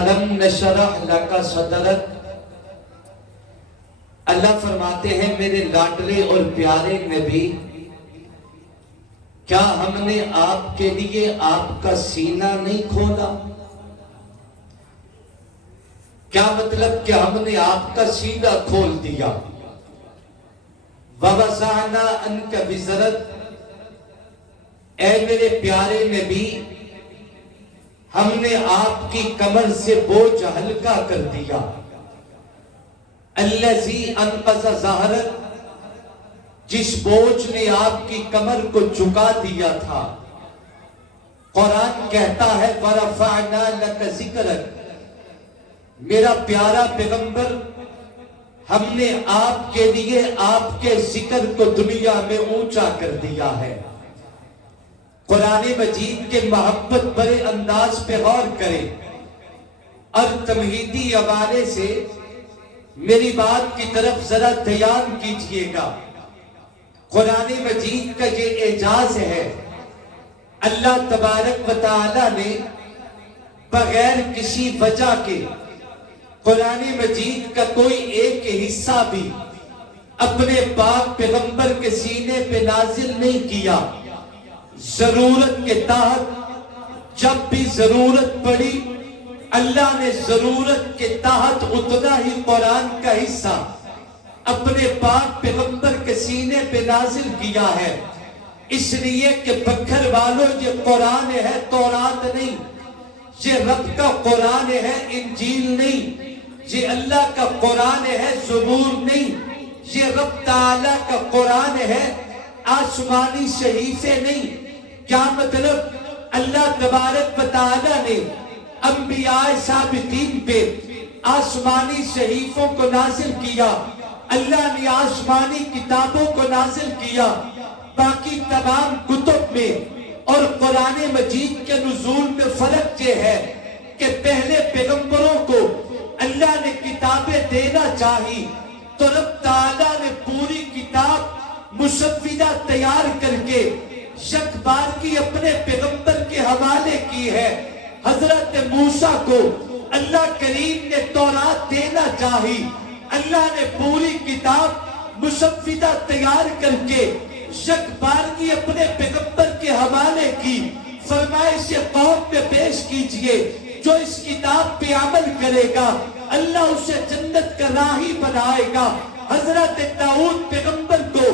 أَلَمْ نَشْرَحْ لَكَ صَدْرَكَ۔ اللہ فرماتے ہیں میرے لاڈلے اور پیارے نبی، کیا ہم نے آپ کے لیے آپ کا سینہ نہیں کھولا؟ کیا مطلب کہ ہم نے آپ کا سینہ کھول دیا؟ وَوَضَعْنَا عَنْكَ وِزْرَكَ، اے میرے پیارے نبی، ہم نے آپ کی کمر سے بوجھ ہلکا کر دیا۔ الَّذِي أَنْقَضَ ظَهْرَكَ، جس بوجھ نے آپ کی کمر کو جھکا دیا تھا۔ قرآن کہتا ہے وَرَفَعْنَا لَكَ ذِكْرَكَ، میرا پیارا پیغمبر، ہم نے آپ کے لیے آپ کے ذکر کو دنیا میں اونچا کر دیا ہے۔ قرآن مجید کے محبت بھرے انداز پہ غور کریں اور تمہیدی حوالے سے میری بات کی طرف ذرا دھیان کیجئے گا۔ قرآن مجید کا یہ اعجاز ہے، اللہ تبارک و تعالی نے بغیر کسی وجہ کے قرآن مجید کا کوئی ایک حصہ بھی اپنے پاک پیغمبر کے سینے پہ نازل نہیں کیا۔ ضرورت کے تحت جب بھی ضرورت پڑی، اللہ نے ضرورت کے تحت اتنا ہی قرآن کا حصہ اپنے پاک پیغمبر کے سینے پہ نازل کیا ہے، اس لیے کہ بکھر والوں یہ قرآن ہے تورات نہیں، یہ رب کا قرآن ہے انجیل نہیں، یہ اللہ کا قرآن ہے زبور نہیں، یہ رب تعالیٰ کا قرآن ہے آسمانی صحیفے نہیں۔ کیا مطلب؟ اللہ تبارک و تعالیٰ نے انبیاء سابقین پہ آسمانی صحیفوں کو نازل کیا، اللہ نے آسمانی کتابوں کو نازل کیا، باقی تمام کتب میں اور قرآن مجید کے نزول میں فرق یہ ہے کہ پہلے پیغمبروں کو اللہ نے کتابیں دینا چاہی تو رب تعالیٰ نے پوری کتاب مسودہ تیار کر کے یک بار کی اپنے پیغمبر کے حوالے کی ہے۔ حضرت موسیٰ کو اللہ کریم نے تورات دینا چاہی، اللہ نے پوری کتاب مسودہ تیار کر کے یک بار کی اپنے پیغمبر کے حوالے کی، فرمائے اسے قوم پہ پیش کیجئے، جو اس کتاب پہ عمل کرے گا اللہ اسے جنت کا راہی بنائے گا۔ حضرت داؤد پیغمبر کو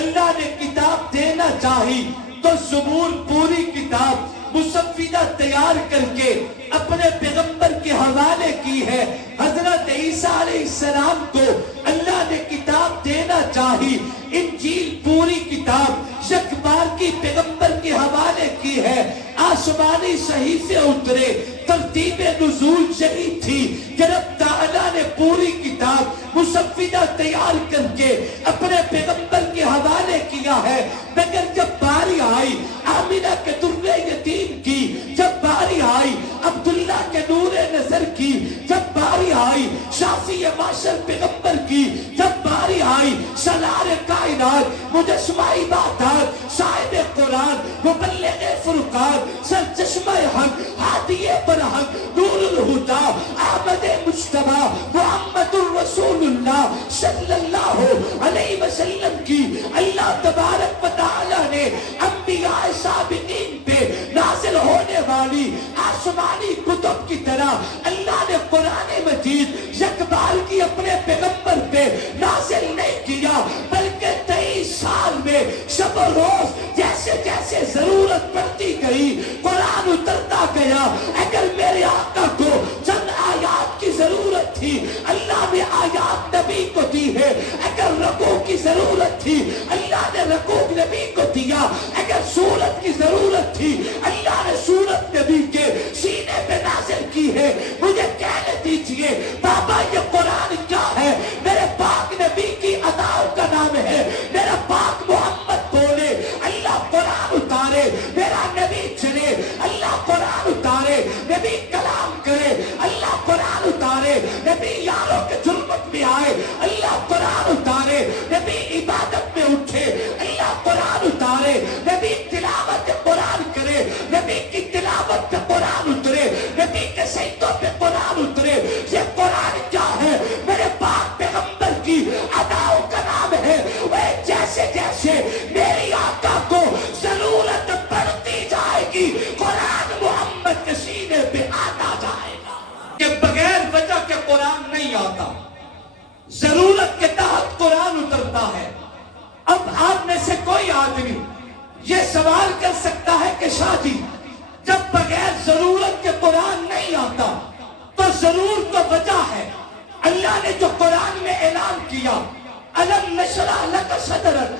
اللہ نے کتاب دینا چاہی تو زبور پوری کتاب مسودہ تیار کر کے اپنے پیغمبر کے حوالے کی ہے۔ حضرت عیسیٰ علیہ السلام کو اللہ نے کتاب دینا چاہی، انجیل پوری کتاب یک بار کی پیغمبر کے حوالے کی ہے۔ آسمانی صحیفے اترے، ترتیب نزول یہی تھی کہ رب تعالیٰ نے پوری کتاب مسودہ تیار کر کے اپنے پیغمبر کے حوالے کیا ہے، مگر جب باری آئی آمینہ کے درے یتیم کی، جب باری آئی عبداللہ کے نور نظر کی، جب باری آئی شافی معاشر پیغمبر کی، جب باری آئی سالار کائنات مجسمہ عبادات صاحب قرآن مبلغ فرقان سرچشمہ حق ہادی برحق نور الہدا احمد مجتبی محمد الرسول اللہ صلی اللہ علیہ وسلم کی اللہ تبارک و تعالی نے انبیاء سابقین پہ نازل ہونے والی آسمانی کتب کی طرح اللہ نے قرآن مجید یک بار کی اپنے پیغمبر پہ نازل نہیں کیا، بلکہ 23 سال میں شب و روز جیسے جیسے ضرورت پڑتی گئی قرآن اترتا گیا۔ اگر میرے آقا کو چند آیات کی ضرورت تھی اللہ نے آیات نبی کو دی ہے، اگر رکوع کی ضرورت تھی اللہ نے رکوع نبی کو دیا، اگر سورت کی ضرورت تھی اللہ نے سورت نبی کے سینے پہ نازل کی ہے۔ مجھے کہنے دیجئے بابا یہ قرآن کیا ہے؟ میرے پاک نبی کی عطاؤں کا نام ہے۔ میرا پاک محمد بولے اللہ قرآن اتارے، میرا نبی چلے اللہ قرآن اتارے، نبی کلام کرے اللہ قرآن اتارے، نبی یاروں کے ظلمت میں آئے اللہ قرآن اتارے، نبی عبادت میں اٹھے اللہ قرآن اتارے، نبی تلاوت قرآن کرے، نبی کی تلاوت پہ قرآن اترے، نبی کے سجدوں پہ قرآن نہیں آتا، ضرورت کے تحت قرآن اترتا ہے۔ اب آپ میں سے کوئی آدمی یہ سوال کر سکتا ہے کہ شاہ جی جب بغیر ضرورت کے قرآن نہیں آتا تو ضرور تو وجہ ہے۔ اللہ نے جو قرآن میں اعلان کیا أَلَمْ نَشْرَحْ لَكَ صَدْرَكَ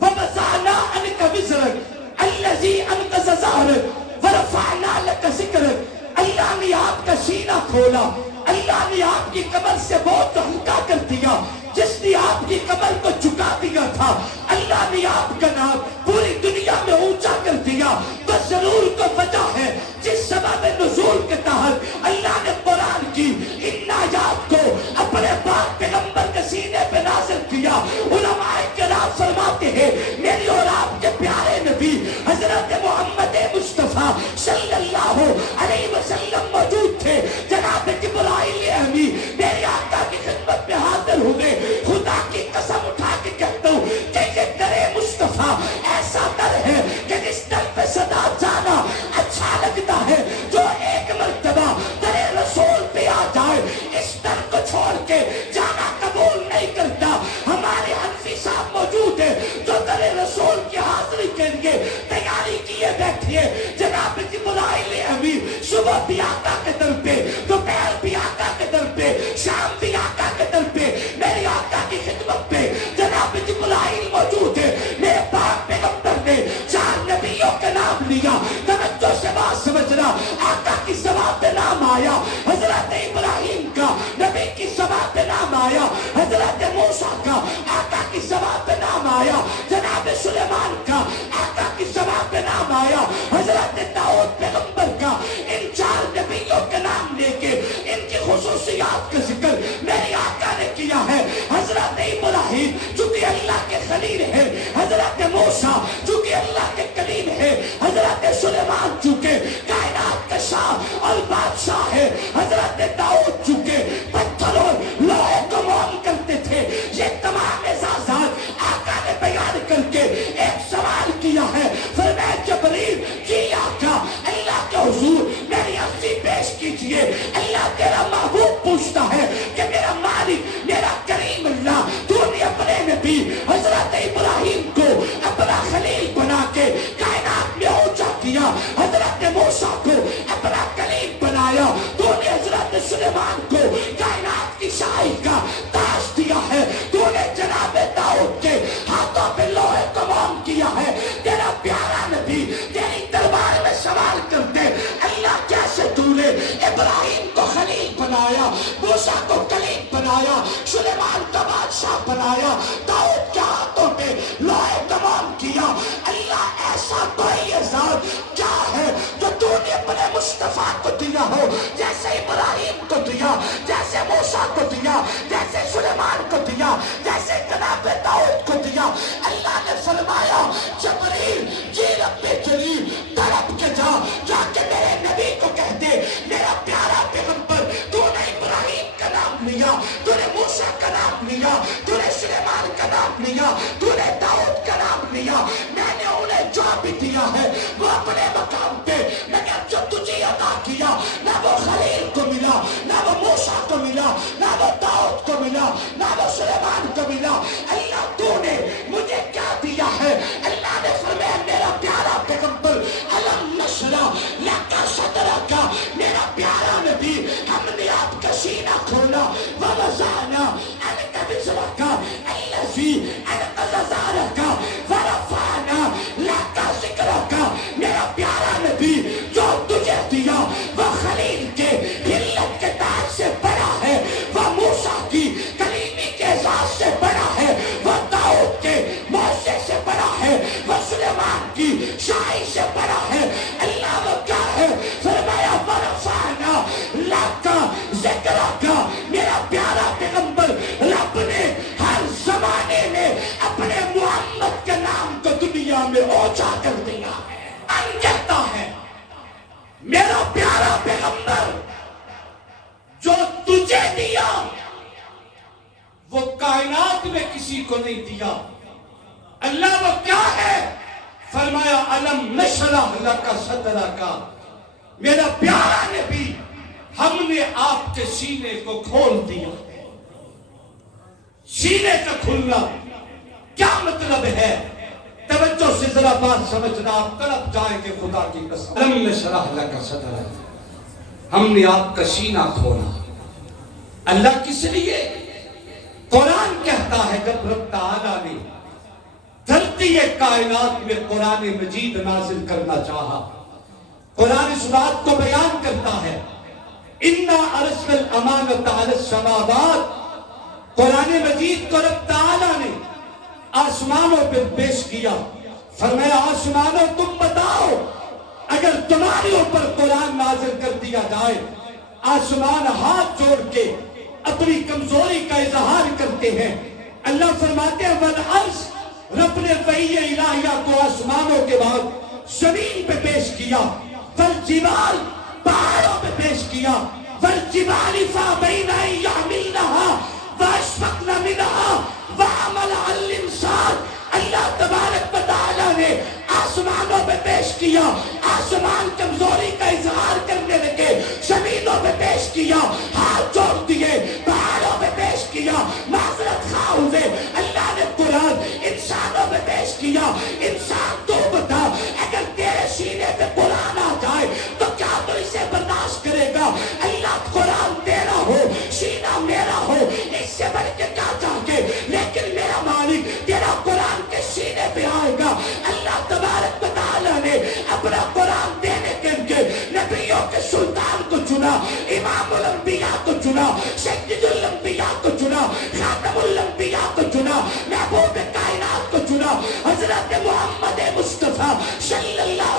وَوَضَعْنَا عَنْكَ وِزْرَكَ الَّذِي أَنقَضَ ظَهْرَكَ وَرَفَعْنَا لَكَ ذِكْرَكَ۔ اللہ نے آپ کا سینہ کھولا، اللہ نے آپ کی کمر سے بہت ہلکا کر دیا، جس نے آپ کی کمر کو جھکا دیا تھا اللہ نے آپ کا نام پوری دنیا میں اونچا کر دیا۔ تو ضرور تو وجہ ہے جس سبب نزول کے تحت اللہ نے قرآن کی ان آیات کو اپنے پاک پیغمبر کے سینے پہ نازل کیا۔ علماء کرام فرماتے ہیں میری اور آپ کے پیارے نبی حضرت محمد مصطفیٰ صلی اللہ علیہ وسلم موجود تھے۔ جناب جبرائیل امی میرے آقا کی خدمت میں حاضر ہوئے۔ خدا کی قسم اٹھا کے کہتا ہوں کہ یہ در مصطفیٰ ایسا در ہے کہ جس در پہ صدا جانا اچھا لگتا ہے۔ جو ایک مرتبہ در رسول پہ آ جائے اس در کو چھوڑ کے جانا قبول نہیں کرتا۔ ہمارے حنفی صاحب موجود ہیں جو در رسول کی حاضری کے لیے تیاری کیے بیٹھے۔ جناب جبرائیل امی صبح بھی آقا کے در پہ، دوپہر بھی آقا کے در پہ، شام بھی آقا کے در پہ، میری آقا کی خدمت پہ جناب جبرائیل موجود ہے۔ میرے پاک پیغمبر نے 4 نبیوں کا نام لیا، توجہ سے بات سمجھنا۔ آقا کی زبان پہ نام آیا حضرت ابراہیم کا، نبی کی زبان پہ نام آیا حضرت موسیٰ کا، آقا کی زبان پہ نام آیا جناب سلیمان کا، آقا کی زبان پہ نام آیا حضرت داؤد پیغمبر کا۔ ان 4 نبیوں کے نام لے کے ان کی خصوصیات کا ذکر میری آقا نے کیا ہے۔ حضرت ابراہیم چونکہ اللہ کے خلیل ہے، حضرت موسیٰ چونکہ اللہ کے کلیم ہے، حضرت سلیمان چونکہ کائنات کا شاہ اور بادشاہ ہے، حضرت داؤد چونکہ پتھر اور لوہے کو مون کرتے تھے۔ یہ تمام اعزازات آقا نے بیان کر کے ایک سوال کیا ہے۔ فرمایا جبریل جی آقا اللہ کے حضور میری عرضی پیش کیجئے۔ اللہ تیرا محبوب پوچھتا ہے کہ میرا مالک میرا کریم اللہ تو نے اپنے نبی حضرت ابراہیم کو اپنا خلیل بنا کے کائنات میں اونچا کیا، حضرت موسیٰ کو اپنا کلیم بنایا، تو نے حضرت سلیمان کو کائنات کی شاہی کا تاج دیا ہے، تو نے جناب داؤد کے ہاتھوں پہ لوہے کو مون کیا ہے۔ تیرا پیارا نبی تیری دربار میں سوال کرتے اللہ کیسے تو نے ابراہیم کو خلیل بنایا، موسیٰ کو کلیم بنایا، سلیمان کا بادشاہ بنایا، داؤد کے ہاتھوں پہ لوہے کمان کیا۔ اللہ ایسا کوئی اعزاز کیا ہے جو تو نے اپنے مصطفیٰ کو دیا ہو، جیسے ابراہیم کو دیا، جیسے موسیٰ کو دیا، جیسے سلیمان کو دیا، جیسے جناب داؤد کو دیا۔ اللہ نے فرمایا جبریل جی رب جلیل تڑپ کے جا کے میرے نبی کو کہہ دے میرا پیارا پیغمبر تو نے ابراہیم کا نام لیا، تو نے موسیٰ کا نام لیا، تو نے سلیمان کا نام لیا، تو نے داؤد کا نام لیا، میں نے انہیں جو بھی دیا ہے وہ اپنے مقام پہ مگر جو تجھے عطا کیا نہ وہ خلیل کو ملا، نہ وہ موسیٰ کو ملا، نہ وہ داؤد کو ملا، نہ وہ سلیمان کو ملا۔ اللہ تو نے مجھے کیا دیا ہے؟ اللہ نے فرمایا میرا پیارا پیغمبر الم نشرح لک صدرک، میرا پیارا نبی ہم نے آپ کا سینہ کھولا، ووضعنا عنک وزرک الذی انقض ظہرک ورفعنا لک ذکرک، میرا پیارا نبی جو تجھے دیا وہ خلیل کے علت کے تاج سے بڑا ہے، وہ موسیٰ کی کلیمی کے اعزاز سے بڑا ہے، وہ داؤد کے معجزے سے بڑا ہے، وہ سلیمان کی شاہی سے بڑا ہے۔ اللہ وہ کیا ہے؟ فرمایا ورفعنا لک ذکرک، میرا پیارا پیغمبر رب نے ہر زمانے میں اپنے محمد کے نام کو دنیا میں اونچا کر دیا ہے۔ ان کہتا ہے میرا پیارا پیغمبر جو تجھے دیا وہ کائنات میں کسی کو نہیں دیا۔ اللہ وہ کیا ہے؟ فرمایا الم نشرح لک صدرک، میرا پیارا نبی ہم نے آپ کے سینے کو کھول دیا ہے۔ سینے کا کھلنا کیا مطلب ہے؟ توجہ سے ذرا بات سمجھنا، آپ تڑپ جائیں گے خدا کی قسم۔ الم نشرح لک صدرک، ہم نے آپ کا سینہ کھولا۔ اللہ کس لیے؟ قرآن کہتا ہے جب رب تعالیٰ نے دھرتی کائنات میں قرآن مجید نازل کرنا چاہا، قرآن اس بات کو بیان کرتا ہے اِنَّا أَرْسَلْنَا الْأَمَانَةَ عَلَى السَّمَاوَاتِ، قرآن مجید کو رب تعالیٰ نے آسمانوں پر پیش کیا، فرمایا آسمانوں تم بتاؤ اگر تمہارے اوپر قرآن نازل کر دیا جائے۔ آسمان ہاتھ جوڑ کے اپنی کمزوری کا اظہار کرتے ہیں۔ اللہ فرماتے ہیں وَالْعَرْض، رب نے وحی الہیہ کو آسمانوں کے بعد زمین پہ پیش کیا، وَالْجِبَالِ، پہاڑوں پہ پیش کیا، وَالْجِبَالِ فَأَبَيْنَ أَن يَحْمِلْنَهَا وَأَشْفَقْنَ مِنْهَا وَحَمَلَهَا الْإِنسَانُ۔ اللہ تبارک و تعالیٰ نے آسمانوں پہ پیش کیا، آسمان کمزوری کا اظہار کرنے لگے، زمینوں پہ پیش کیا، ہاتھ جوڑ دیے، پہاڑوں پہ پیش کیا، معذرت خواہ ہوئے۔ اللہ نے قرآن انسانوں پہ پیش کیا۔ انسان تو بتا اگر تیرے سینے پہ قرآن آ جائے تو کیا تو اسے برداشت کرے گا؟ اللہ قرآن تیرا ہو، سینہ میرا ہو، اس سے بڑھ کے کیا چاہیے؟ لیکن میرا مالک تیرا قرآن کے سینے پہ آئے گا۔ اللہ تبارک و تعالیٰ نے اپنا قرآن دینے کے لیے نبیوں کے سلطان کو چنا، امام الانبیاء کو چنا، سید الانبیاء کو چنا، خاتم الانبیاء کو چنا، محبوب کائنات کو چنا، حضرت محمد مصطفیٰ صلی اللہ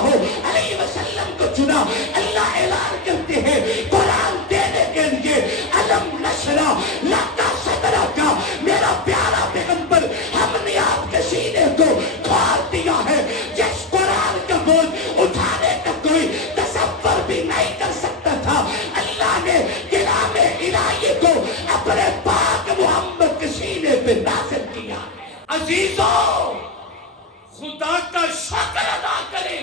علیہ وسلم کو چنا۔ اللہ اعلان کرتے ہیں قرآن دینے کے لیے علم نشرہ لکا صدرک، میرا پیارا پیغمبر ہم نے آپ کے سینے کو کھول دیا ہے۔ جس قرآن کا بوجھ اٹھانے کا کوئی تصور بھی نہیں کر سکتا تھا، اللہ نے کلام الہی کو اپنے پاک محمد کے سینے پہ نازل کیا۔ عزیزوں، خدا کا شکر ادا کریں،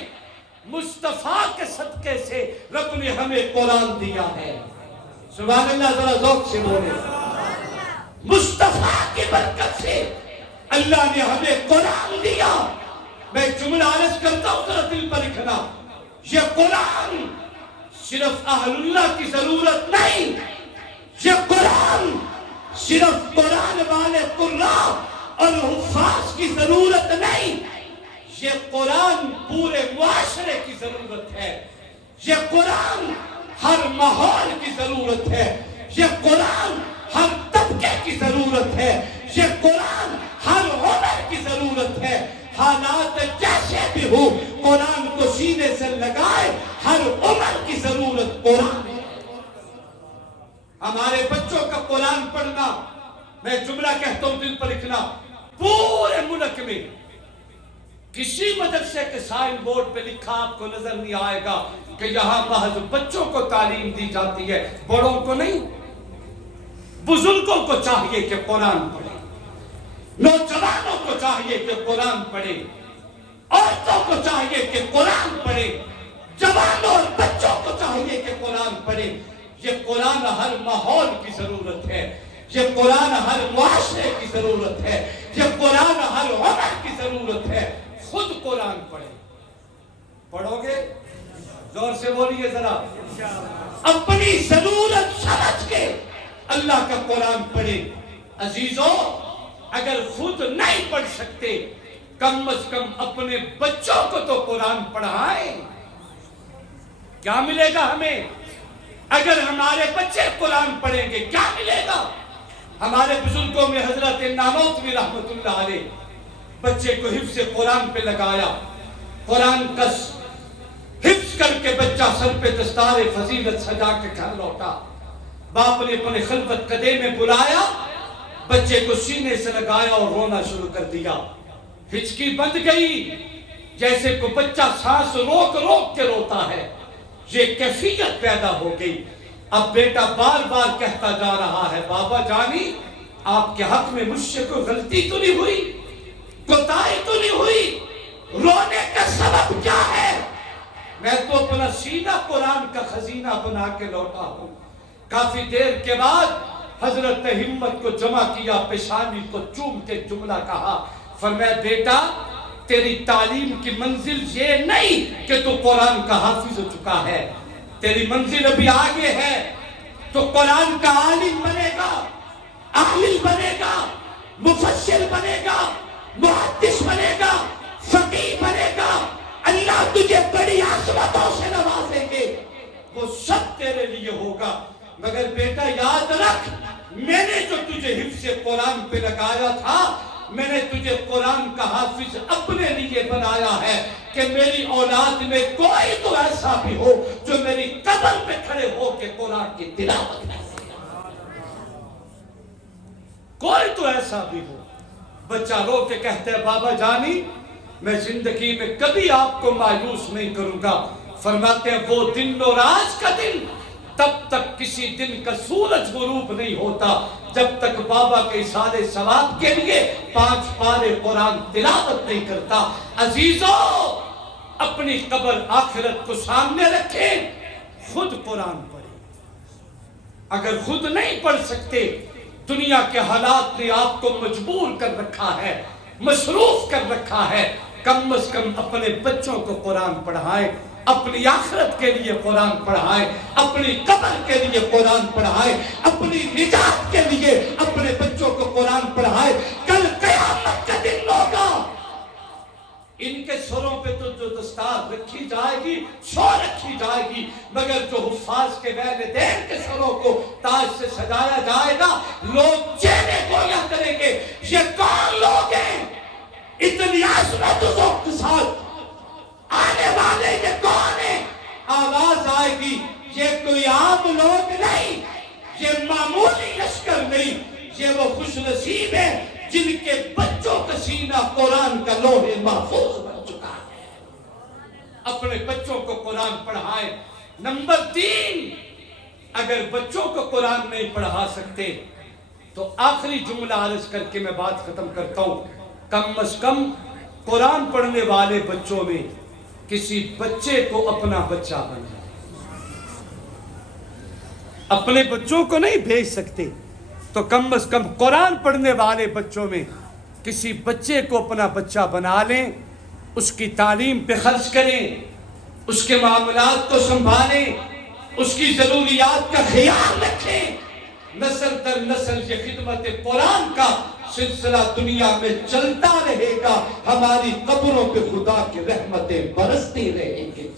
مصطفیٰ کے صدقے سے رب نے ہمیں قرآن دیا ہے۔ سبحان اللہ، ذرا ذوق سے بولے۔ مصطفیٰ کی برکت سے اللہ نے ہمیں قرآن دیا۔ میں جملہ عرض کرتا ہوں، ذرا دل پر رکھنا، یہ قرآن صرف اہل اللہ کی ضرورت نہیں، یہ قرآن صرف قرآن والے قراء اور حفاظ کی ضرورت نہیں، یہ قرآن پورے معاشرے کی ضرورت ہے، یہ قرآن ہر ماحول کی ضرورت ہے، یہ قرآن ہر طبقے کی ضرورت ہے، یہ قرآن ہر عمر کی ضرورت ہے۔ حالات جیسے بھی ہو قرآن کو سینے سے لگائے، ہر عمر کی ضرورت قرآن ہے۔ ہمارے بچوں کا قرآن پڑھنا، میں جملہ کہتا ہوں دل پر لکھنا، پورے ملک میں کسی مدرسے کے سائن بورڈ پہ لکھا آپ کو نظر نہیں آئے گا کہ یہاں محض بچوں کو تعلیم دی جاتی ہے، بڑوں کو نہیں۔ بزرگوں کو چاہیے کہ قرآن پڑھیں، نوجوانوں کو چاہیے کہ قرآن پڑھیں، عورتوں کو چاہیے کہ قرآن پڑھیں، جوانوں اور بچوں کو چاہیے کہ قرآن پڑھیں۔ یہ قرآن ہر ماحول کی ضرورت ہے، یہ قرآن ہر معاشرے کی ضرورت ہے، یہ قرآن ہر عمر کی ضرورت ہے۔ خود قرآن پڑھیں۔ پڑھو گے؟ زور سے بولیے ذرا۔ اپنی ضرورت سمجھ کے اللہ کا قرآن پڑھیں۔ عزیزوں، اگر خود نہیں پڑھ سکتے کم از کم اپنے بچوں کو تو قرآن پڑھائیں۔ کیا ملے گا ہمیں؟ اگر ہمارے بچے قرآن پڑھیں گے کیا ملے گا؟ ہمارے بزرگوں میں حضرت نانوتوی رحمت اللہ علیہ بچے کو حفظ قرآن پہ لگایا، قرآن کا حفظ کر کے بچہ سر پہ دستار فضیلت سجا کے گھر لوٹا۔ باپ نے اپنے خلوت قدے میں بلایا، بچے کو سینے سے لگایا اور رونا شروع کر دیا۔ ہچکی بند گئی، جیسے کوئی بچہ سانس روک روک کے روتا ہے، یہ کیفیت پیدا ہو گئی۔ اب بیٹا بار بار کہتا جا رہا ہے، بابا جانی آپ کے حق میں مجھ سے کوئی غلطی تو نہیں ہوئی، کوتاہی تو نہیں ہوئی، رونے کا سبب کیا ہے؟ میں تو اپنا سینہ قرآن کا خزینہ بنا کے لوٹا ہوں۔ کافی دیر کے بعد حضرت ہمت کو جمع کیا، پیشانی کو چوم کے جملہ کہا، فرمایا بیٹا تیری تعلیم کی منزل یہ نہیں کہ تو قرآن کا حافظ ہو چکا ہے، تیری منزل ابھی آگے ہے، تو قرآن کا عالم بنے گا، عامل بنے گا، مفسر بنے گا، محدث بنے گا، فقیہ بنے گا، اللہ تجھے بڑی عظمتوں سے نوازیں گے، وہ سب تیرے لیے ہوگا، مگر بیٹا یاد رکھ میں نے جو تجھے حفظ قرآن پہ لگایا تھا، میں نے تجھے قرآن کا حافظ اپنے لیے بنایا ہے کہ میری اولاد میں کوئی تو ایسا بھی ہو جو میری قبر پہ کھڑے ہو کے قرآن کی تلاوت کرے، کوئی تو ایسا بھی ہو۔ بچہ رو کے کہتے ہیں بابا جانی میں زندگی میں کبھی آپ کو مایوس نہیں کروں گا، فرماتے ہیں وہ دن و رات کا دن، تب تک کسی دن کا سورج غروب نہیں ہوتا جب تک بابا کے اصالہ ثواب کے لیے 5 پارے قرآن تلاوت نہیں کرتا۔ عزیزو اپنی قبر آخرت کو سامنے رکھیں، خود قرآن پڑھیں، اگر خود نہیں پڑھ سکتے دنیا کے حالات نے آپ کو مجبور کر رکھا ہے، مصروف کر رکھا ہے، کم از کم اپنے بچوں کو قرآن پڑھائیں، اپنی آخرت کے لیے قرآن پڑھائیں، اپنی قبر کے لیے قرآن پڑھائیں، اپنی نجات کے لیے اپنے بچوں کو قرآن پڑھائیں۔ کل قیامت کا دن ہوگا، ان کے سروں پہ تو جو دستار رکھی جائے گی سو رکھی جائے گی، مگر جو حفاظ کے والدین کے سروں کو تاج سے سجایا جائے گا، لوگ چہرے گویا کریں گے یہ کون لوگ ہیں، اتنی عظمت و ذوق کے ساتھ آنے والے یہ کون ہیں، آواز آئے گی یہ کوئی عام لوگ نہیں، یہ معمولی لشکر نہیں، یہ وہ خوش نصیب ہیں جن کے بچوں کا سینہ قرآن کا لوح محفوظ بن چکا ہے۔ اپنے بچوں کو قرآن پڑھائیں۔ نمبر 3، اگر بچوں کو قرآن نہیں پڑھا سکتے تو آخری جملہ عرض کر کے میں بات ختم کرتا ہوں، کم از کم قرآن پڑھنے والے بچوں میں کسی بچے کو اپنا بچہ بنا، اپنے بچوں کو نہیں بھیج سکتے تو کم از کم قرآن پڑھنے والے بچوں میں کسی بچے کو اپنا بچہ بنا لیں، اس کی تعلیم پہ خرچ کریں، اس کے معاملات کو سنبھالیں، اس کی ضروریات کا خیال رکھیں، نسل در نسل یہ خدمت قرآن کا سلسلہ دنیا میں چلتا رہے گا، ہماری قبروں پہ خدا کی رحمتیں برستی رہیں گی۔